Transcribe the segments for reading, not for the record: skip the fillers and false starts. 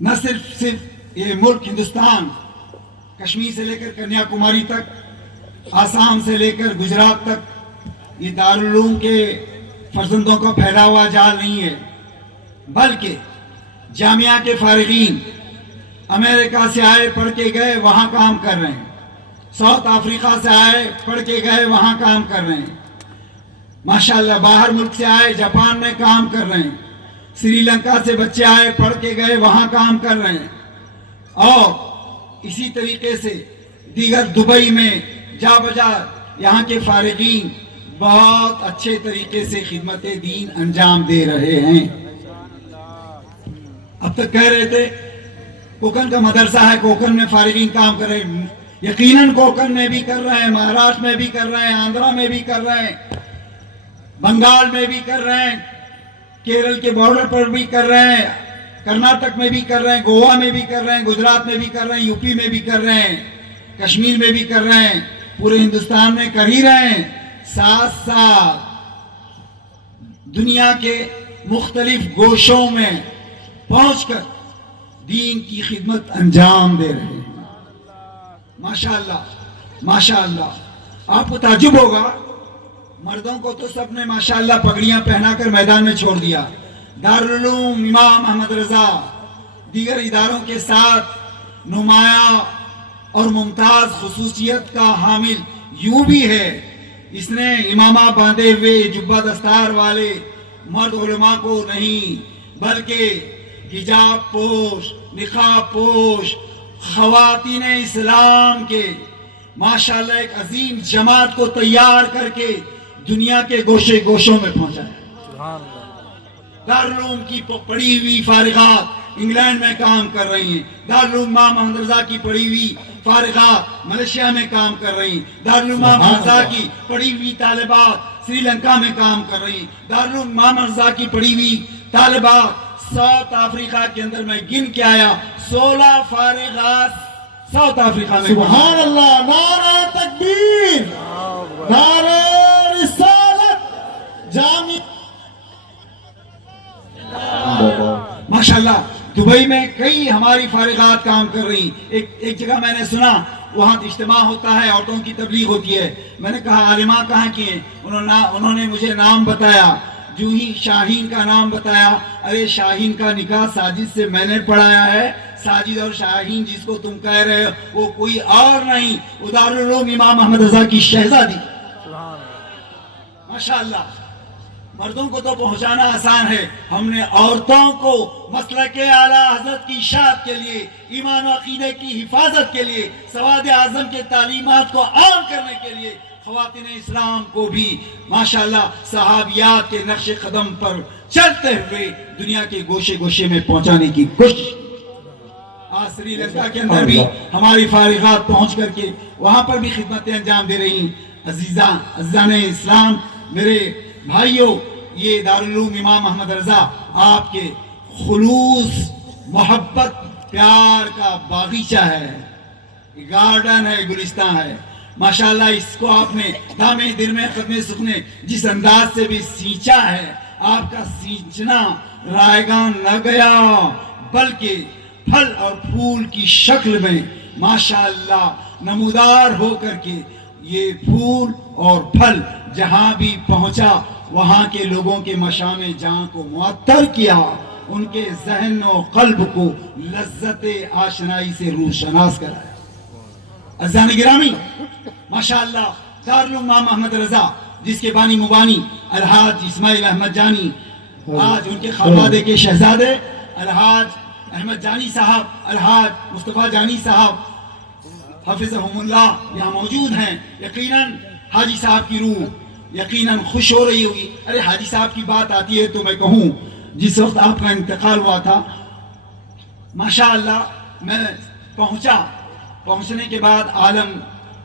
نہ صرف یہ ملک ہندوستان کشمیر سے لے کر کنیا کماری تک، آسام سے لے کر گجرات تک یہ دارالعلوم کے فرزندوں کا پھیلا ہوا جال نہیں ہے، بلکہ جامعہ کے فارغین امریکہ سے آئے پڑھ کے گئے وہاں کام کر رہے ہیں، ساؤتھ افریقہ سے آئے پڑھ کے گئے وہاں کام کر رہے ہیں، ماشاءاللہ باہر ملک سے آئے جاپان میں کام کر رہے ہیں، سری لنکا سے بچے آئے پڑھ کے گئے وہاں کام کر رہے ہیں، اور اسی طریقے سے دیگر دبئی میں جا بجا یہاں کے فارغین بہت اچھے طریقے سے خدمت دین انجام دے رہے ہیں۔ اب تک کہہ رہے تھے کوکن کا مدرسہ ہے، کوکن میں فارغین کام کر رہے ہیں، یقیناً کوکن میں بھی کر رہے ہیں، مہاراشٹر میں بھی کر رہے ہیں، آندھرا میں بھی کر رہے ہیں، بنگال میں بھی کر رہے ہیں، کیرل کے بارڈر پر بھی کر رہے ہیں، کرناٹک میں بھی کر رہے ہیں، گوا میں بھی کر رہے ہیں، گجرات میں بھی کر رہے ہیں، یو پی میں بھی کر رہے ہیں، کشمیر میں بھی کر رہے ہیں، پورے ہندوستان میں کر ہی رہے ہیں، ساتھ ساتھ دنیا کے مختلف گوشوں میں پہنچ کر دین کی خدمت انجام دے رہے ہیں۔ ماشاءاللہ ماشاءاللہ، آپ کو تعجب ہوگا، مردوں کو تو سب نے ماشاءاللہ پگڑیاں پہنا کر میدان میں چھوڑ دیا، دارالعلوم امام احمد رضا دیگر اداروں کے ساتھ نمایاں اور ممتاز خصوصیت کا حامل یوں بھی ہے، اس نے امامہ باندھے ہوئے جبہ دستار والے مرد علماء کو نہیں بلکہ حجاب پوش، نقاب پوش خواتین اسلام کے ماشاءاللہ ایک عظیم جماعت کو تیار کر کے دنیا کے گوشے گوشوں میں پہنچایا۔ دارالعلوم کی پڑھی ہوئی فارغات انگلینڈ میں کام کر رہی ہیں، دارالعلوم امام احمد رضا کی پڑھی ہوئی فارغات ملیشیا میں کام کر رہی ہیں، دارالعلوم امام احمد رضا کی پڑھی ہوئی طالبات سری لنکا میں کام کر رہی ہیں، دارالعلوم امام احمد رضا کی پڑھی ہوئی طالبات ساؤتھ افریقہ کے اندر میں گن کے آیا 16 فارغات ساؤتھ افریقہ میں۔ سبحان اللہ، نعرہ تکبیر، نعرہ رسالت، جامع ماشاءاللہ دبئی میں کئی ہماری فارغات کام کر رہی۔ ایک جگہ میں نے سنا وہاں اجتماع ہوتا ہے، عورتوں کی تبلیغ ہوتی ہے، میں نے کہا عالمہ کہاں کی ہیں؟ انہوں نے مجھے نام بتایا، جو ہی شاہین کا نام بتایا، ارے شاہین کا نکاح ساجد سے میں نے پڑھایا ہے، ساجد اور شاہین جس کو تم کہہ رہے ہو وہ کوئی اور نہیں، دارالعلوم امام احمد رضا کی شہزادی۔ ماشاءاللہ مردوں کو تو پہنچانا آسان ہے، ہم نے عورتوں کو مسلک اعلیٰ حضرت کی اشاعت کے لیے، ایمان و عقیدے کی حفاظت کے لیے، سواد اعظم کے تعلیمات کو عام کرنے کے لیے خواتین اسلام کو بھی ماشاءاللہ صحابیات کے نقش قدم پر چلتے ہوئے دنیا کے گوشے گوشے میں پہنچانے کی کوشش۔ آج سری لنکا کے اندر بھی ہماری فارغات پہنچ کر کے وہاں پر بھی خدمتیں انجام دے رہی ہیں۔ عزیزان اسلام، میرے بھائیوں، یہ دارالعلوم امام احمد رضا آپ کے خلوص محبت پیار کا باغیچہ ہے، گارڈن ہے، گلستان ہے، ماشاءاللہ اس کو آپ نے دامے درمے ختم سکنے جس انداز سے بھی سینچا ہے، آپ کا سینچنا رائگان نہ گیا بلکہ پھل اور پھول کی شکل میں ماشاءاللہ نمودار ہو کر کے یہ پھول اور پھل جہاں بھی پہنچا وہاں کے لوگوں کے مشام جہاں کو معطر کیا، ان کے ذہن و قلب کو لذت آشنائی سے روشناس کرایا۔ عزیزان گرامی، ماشاءاللہ دارالعلوم امام احمد رضا جس کے بانی مبانی الحاج اسماعیل احمد جانی، آج ان کے خالوادے کے شہزادے الحاج احمد جانی صاحب، الحاج مصطفیٰ جانی صاحب حفظہم اللہ یہاں موجود ہیں۔ یقیناً حاجی صاحب کی روح یقیناً خوش ہو رہی ہوگی۔ ارے حاجی صاحب کی بات آتی ہے تو میں کہوں جس وقت آپ کا انتقال ہوا تھا ماشاءاللہ میں پہنچنے کے بعد عالم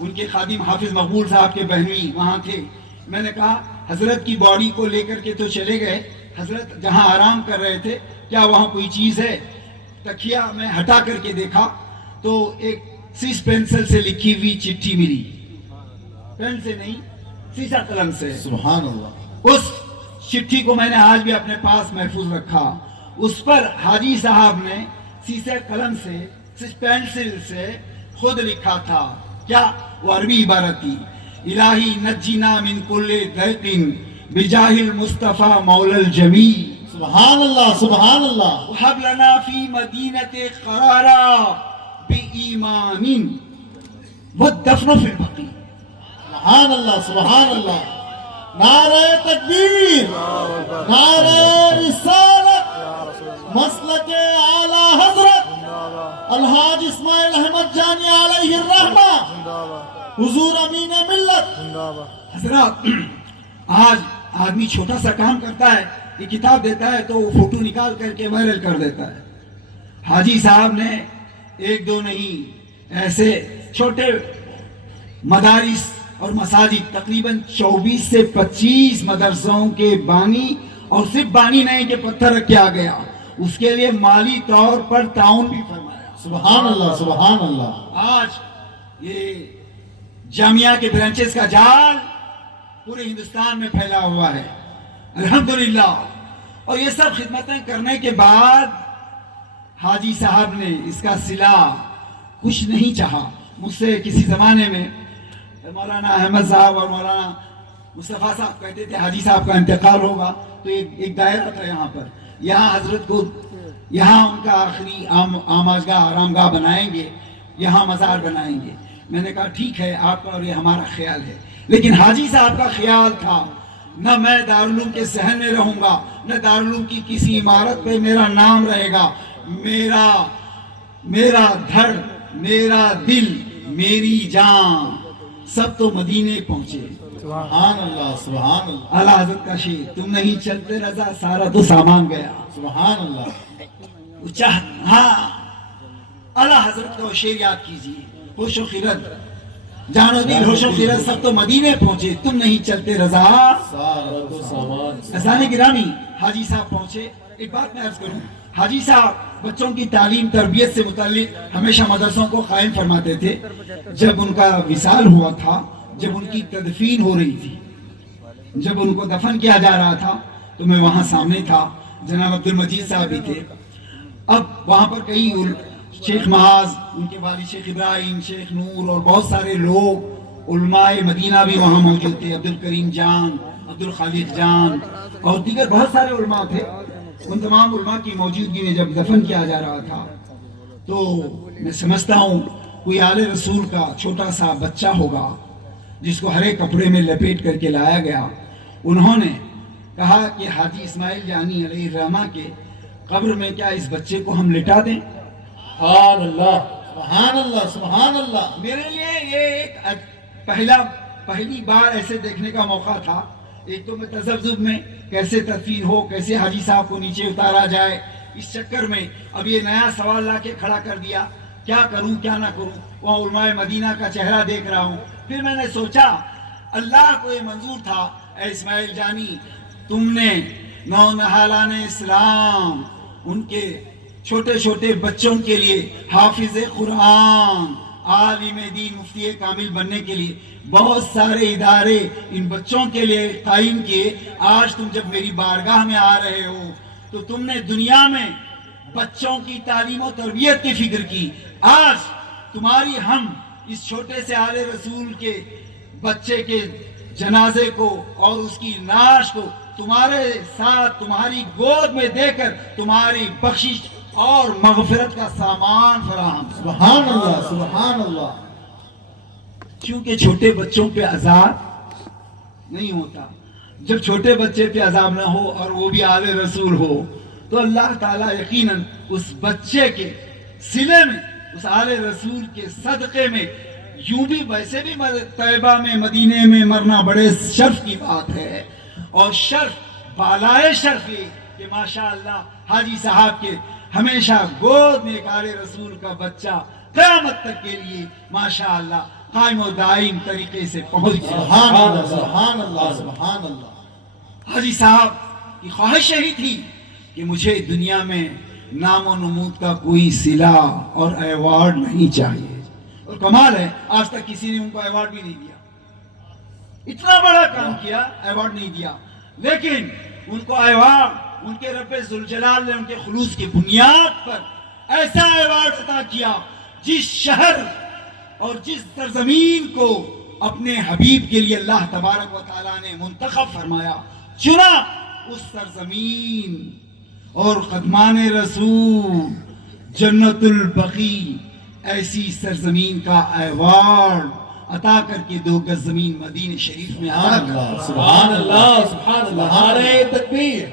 ان کے خادم حافظ مقبول صاحب کے بہنوئی وہاں تھے، میں نے کہا حضرت کی باڈی کو لے کر کے تو چلے گئے، حضرت جہاں آرام کر رہے تھے کیا وہاں کوئی چیز ہے؟ تکیہ میں ہٹا کر کے دیکھا تو ایک سیس پینسل سے لکھی ہوئی چٹھی ملی، پین سے نہیں سیسا قلم سے۔ سبحان اللہ۔ اس چٹھی کو میں نے آج بھی اپنے پاس محفوظ رکھا، اس پر حاجی صاحب نے سیسے قلم سے پینسل سے خود لکھا تھا. کیا؟ وہ عربی عبارت تھی: الہی نجینا من کل ضیق بجاہ المصطفیٰ مولا الجمیل. سبحان اللہ سبحان اللہ. وهب لنا في مدينة قرارا بإيمان والدفن في البقيع. سبحان اللہ سبحان اللہ. نعرہ تکبیر، نعرہ رسالت، مسلک اعلی حضرت الحاج اسماعیل احمد جانی علیہ الرحمہ، حضور امین ملت. حضرات، آج آدمی چھوٹا سا کام کرتا ہے، یہ کتاب دیتا ہے تو وہ فوٹو نکال کر کے وائرل کر دیتا ہے. حاجی صاحب نے ایک دو نہیں، ایسے چھوٹے مدارس اور مساجد، تقریباً 24 سے 25 مدرسوں کے بانی، اور صرف بانی نہیں کہ پتھر رکھ کے آ گیا، اس کے لیے مالی طور پر تعاون بھی فرمایا. سبحان اللہ سبحان اللہ. آج یہ جامعہ کے برانچز کا جال پورے ہندوستان میں پھیلا ہوا ہے الحمدللہ. اور یہ سب خدمتیں کرنے کے بعد حاجی صاحب نے اس کا صلہ کچھ نہیں چاہا. مجھ سے کسی زمانے میں مولانا احمد صاحب اور مولانا مصطفیٰ صاحب کہتے تھے حاجی صاحب کا انتقال ہوگا تو ایک دائرہ تھا یہاں پر، یہاں حضرت کو، یہاں ان کا آخری آماجگاہ آرام گاہ بنائیں گے، یہاں مزار بنائیں گے. میں نے کہا ٹھیک ہے آپ کا اور یہ ہمارا خیال ہے. لیکن حاجی صاحب کا خیال تھا نہ میں دارالعلوم کے صحن میں رہوں گا، نہ دارالعلوم کی کسی عمارت پہ میرا نام رہے گا. میرا دھڑ، میرا دل، میری جان سب تو مدینے پہنچے. سبحان اللہ سبحان اللہ. اعلیٰ حضرت کا شعر: تم نہیں چلتے رضا سارا تو سامان گیا. سبحان اللہ. ہاں، اعلیٰ حضرت کا وہ شعر یاد کیجیے: ہوش و خرد، جان و دل، ہوش و خرد سب تو مدینے پہنچے، تم نہیں چلتے رضا سارا تو سامان. عزیزان گرامی، حاجی صاحب پہنچے. ایک بات میں عرض کروں، حاجی صاحب بچوں کی تعلیم تربیت سے متعلق ہمیشہ مدرسوں کو قائم فرماتے تھے. جب ان کا وصال ہوا تھا، جب ان کی تدفین ہو رہی تھی، جب ان کو دفن کیا جا رہا تھا تو میں وہاں سامنے تھا، جناب عبد المجید صاحب بھی تھے. اب وہاں پر کئی شیخ محاذ، ان کے والد شیخ ابراہیم، شیخ نور اور بہت سارے لوگ، علماء مدینہ بھی وہاں موجود تھے، عبد الکریم جان، عبد الخالق جان اور دیگر بہت سارے علماء تھے. ان تمام علماء کی موجودگی میں جب دفن کیا جا رہا تھا تو میں سمجھتا ہوں کوئی آل رسول کا چھوٹا سا بچہ ہوگا جس کو ہرے کپڑے میں لپیٹ کر کے لایا گیا. انہوں نے کہا کہ حاجی اسماعیل جانی علیہ الرحمہ کے قبر میں کیا اس بچے کو ہم لٹا دیں؟ سبحان اللہ سبحان اللہ سبحان اللہ. میرے لیے یہ ایک پہلی بار ایسے دیکھنے کا موقع تھا. ایک تو میں تذبذب میں کیسے تدفین ہو، کیسے حاجی صاحب کو نیچے اتارا جائے، اس چکر میں اب یہ نیا سوال لا کے کھڑا کر دیا، کیا کروں کیا نہ کروں. وہاں علماء مدینہ کا چہرہ دیکھ رہا ہوں. پھر میں نے سوچا اللہ کو یہ منظور تھا، اے اسماعیل جانی تم نے نونہالان اسلام، ان کے چھوٹے چھوٹے بچوں کے لیے حافظ قرآن، عالم دین، مفتی کامل بننے کے لیے بہت سارے ادارے ان بچوں کے لیے قائم کیے. آج تم جب میری بارگاہ میں آ رہے ہو تو تم نے دنیا میں بچوں کی تعلیم و تربیت کی فکر کی. آج تمہاری ہم اس چھوٹے سے آل رسول کے بچے کے جنازے کو اور اس کی نعش کو تمہارے ساتھ تمہاری گود میں دے کر تمہاری بخشش اور مغفرت کا سامان فراہم. سبحان اللہ سبحان اللہ. کیونکہ چھوٹے بچوں پہ عذاب نہیں ہوتا. جب چھوٹے بچے پہ عذاب نہ ہو اور وہ بھی آل رسول ہو تو اللہ تعالیٰ یقیناً اس بچے کے صلے میں، اس آل رسول کے صدقے میں، یوں بھی ویسے بھی طیبہ میں مدینے میں مرنا بڑے شرف کی بات ہے. اور شرف بالائے شرف یہ کہ ماشاءاللہ حاجی صاحب کے ہمیشہ گود میں ایک آل رسول کا بچہ قیامت تک کے لیے ماشاءاللہ قائم و دائم طریقے سے پہنچ گیا. سبحان اللہ سبحان اللہ سبحان اللہ. حاجی صاحب کی خواہش یہی تھی کہ مجھے دنیا میں نام و نمود کا کوئی صلہ اور ایوارڈ نہیں چاہیے. اور کمال ہے آج تک کسی نے ان کو ایوارڈ بھی نہیں دیا. اتنا بڑا کام کیا، ایوارڈ نہیں دیا. لیکن ان کو ایوارڈ ان کے رب ذوالجلال نے ان کے خلوص کی بنیاد پر ایسا ایوارڈ عطا کیا جس شہر اور جس سرزمین کو اپنے حبیب کے لیے اللہ تبارک و تعالیٰ نے منتخب فرمایا، چنا، اس سرزمین اور قدمان رسول جنت البقیع ایسی سرزمین کا ایوارڈ عطا کر کے 2 گز زمین مدینہ شریف میں عطا کر۔ سبحان اللہ سبحان اللہ، نعرہ تکبیر۔